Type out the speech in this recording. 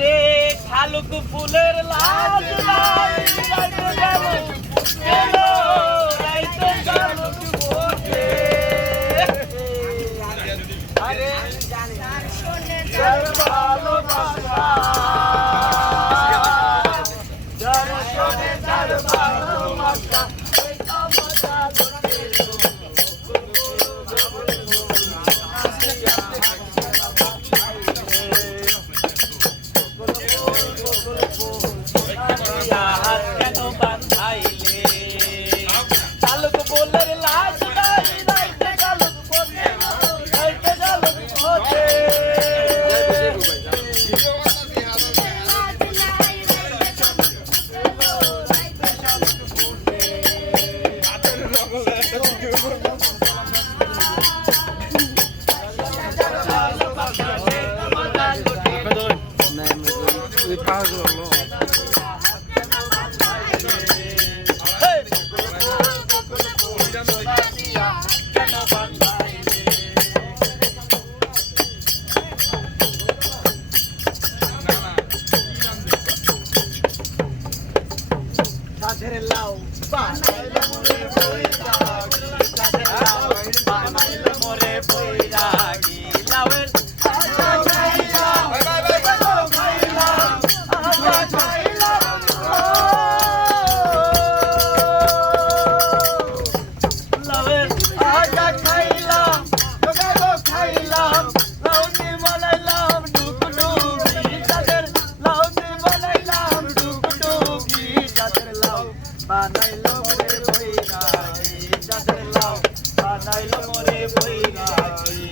আরে শালুক ফুলের লাল লাল রাইতে গেল গেল রাইতে শালুক ফুটে আরে যার ভালোবাসা যার শোনে যার ভালোবাসা লাউ বানাইলে মোরে বৈরাগী বানাইলে মোরে বৈরাগী লাউয়ের আশা খাইলাম খাইলাম আশা খাইলাম লাউয়ের আশা খাইলাম খাইলাম লাউনি বানাইলাম ডুকডুকি তাদের লাউনি বানাইলাম ডুকডুকি তাদের লাউ বানাইলো মোরে বৈরাগী যাদের লাউ বানাইলো মোরে বৈরাগী